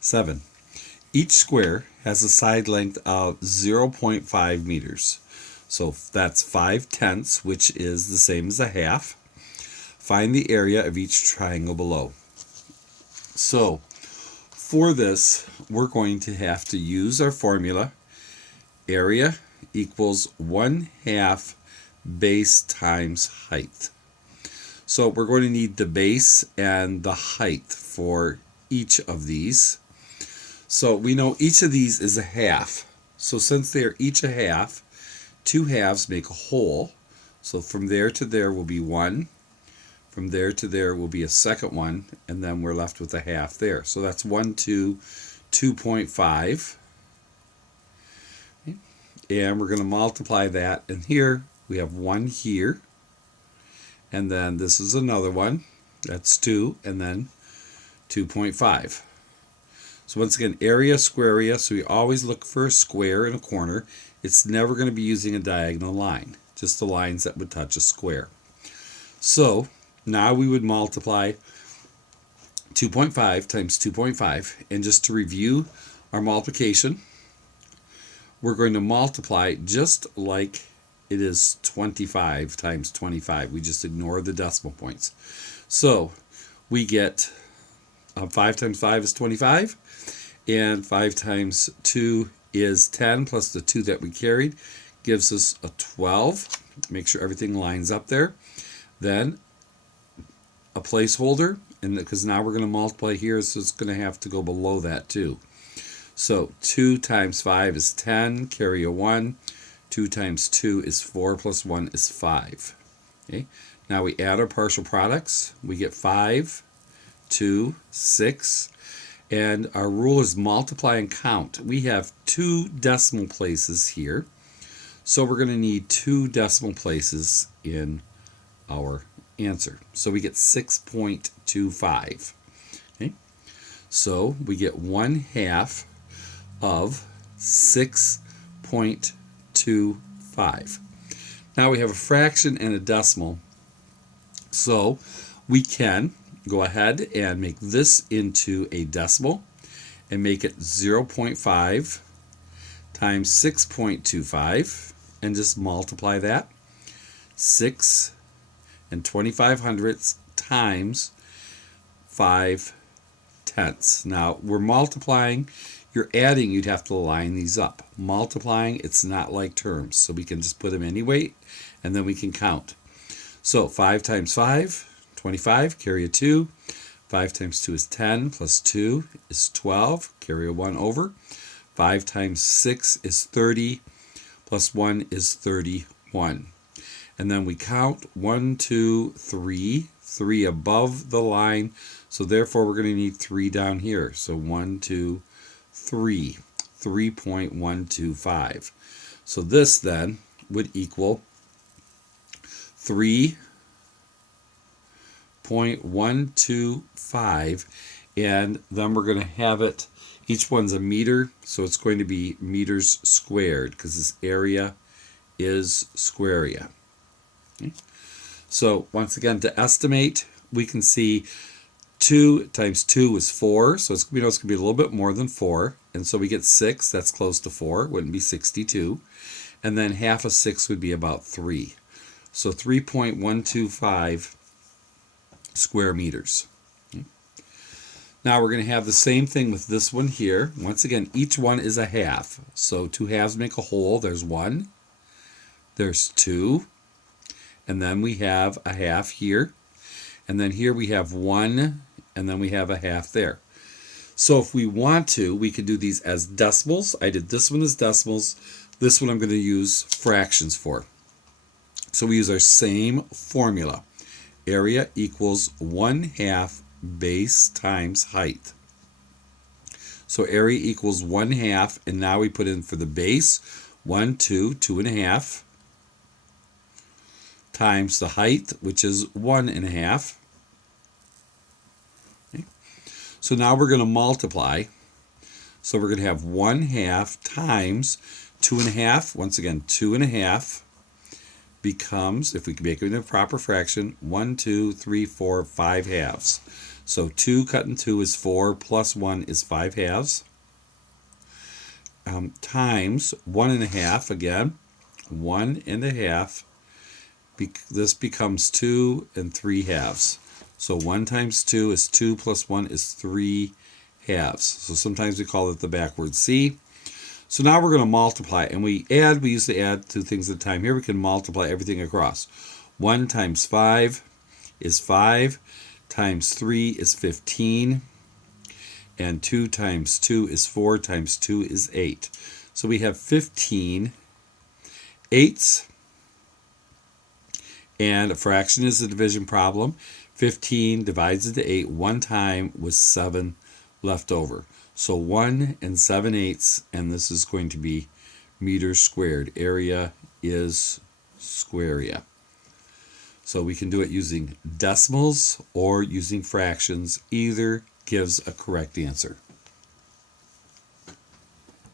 7. Each square has a side length of 0.5 meters. So that's 5/10, which is the same as a half. Find the area of each triangle below. So for this, we're going to have to use our formula. Area equals 1/2 base times height. So we're going to need the base and the height for each of these. So we know each of these is a half. So since they are each a half, 2 halves make a whole. So from there to there will be 1. From there to there will be a second one, and then we're left with a half there. So that's 1, 2, 2.5. Okay. And we're going to multiply that. And here we have 1 here. And then this is another one. That's 2. And then 2.5. So once again, area, square area. So we always look for a square in a corner. It's never going to be using a diagonal line. Just the lines that would touch a square. So now we would multiply 2.5 times 2.5. And just to review our multiplication, we're going to multiply just like it is 25 times 25. We just ignore the decimal points. So we get 5 times 5 is 25. And 5 times 2 is 10, plus the 2 that we carried gives us a 12. Make sure everything lines up there. Then a placeholder, and because now we're going to multiply here, so it's going to have to go below that too. So 2 times 5 is 10, carry a 1. 2 times 2 is 4, plus 1 is 5. Okay. Now we add our partial products. We get 5, 2, 6. And our rule is multiply and count. We have 2 decimal places here. So we're going to need 2 decimal places in our answer. So we get 6.25. Okay? So we get 1/2 of 6.25. Now we have a fraction and a decimal. So we can go ahead and make this into a decimal and make it 0.5 times 6.25 and just multiply that. 6 and 25/100 times 5/10. Now we're multiplying. You're adding, you'd have to line these up. Multiplying, it's not like terms. So we can just put them anyway and then we can count. So 5 times 5, 25, carry a 2. 5 times 2 is 10, plus 2 is 12, carry a 1 over. 5 times 6 is 30, plus 1 is 31. And then we count 1, 2, 3, 3 above the line. So therefore we're going to need 3 down here. So 1, 2, 3, 3.125. So this then would equal 3.125, and then we're going to have it, each one's a meter, so it's going to be meters squared because this area is square area. Okay. So once again, to estimate, we can see 2 times 2 is 4, so it's, we know it's going to be a little bit more than 4, and so we get 6, that's close to 4, wouldn't be 62, and then half of 6 would be about 3. So 3.125 square meters. Okay. Now we're going to have the same thing with this one here. Once again, each one is a half. So 2 halves make a whole. There's 1. There's 2. And then we have a half here. And then here we have 1. And then we have a half there. So if we want to, we could do these as decimals. I did this one as decimals. This one I'm going to use fractions for. So we use our same formula. Area equals 1/2 base times height. So area equals 1/2, and now we put in for the base 1, 2, 2.5 times the height, which is 1.5. Okay. So now we're going to multiply. So we're going to have 1/2 times 2.5. Once again, 2.5. Becomes, if we can make it in a proper fraction, 1, 2, 3, 4, 5 halves. So 2 cut in 2 is 4, plus 1 is 5 halves. Times 1.5 again. 1.5. This becomes 2 and 3 halves. So 1 times 2 is 2, plus 1 is 3 halves. So sometimes we call it the backward C. So now we're going to multiply, and we usually add 2 things at a time. Here we can multiply everything across. 1 times 5 is 5, times 3 is 15, and 2 times 2 is 4, times 2 is 8. So we have 15 eighths, and a fraction is a division problem. 15 divides into 8 one time with 7 left over. So 1 7/8, and this is going to be meters squared. Area is square area. So we can do it using decimals or using fractions. Either gives a correct answer.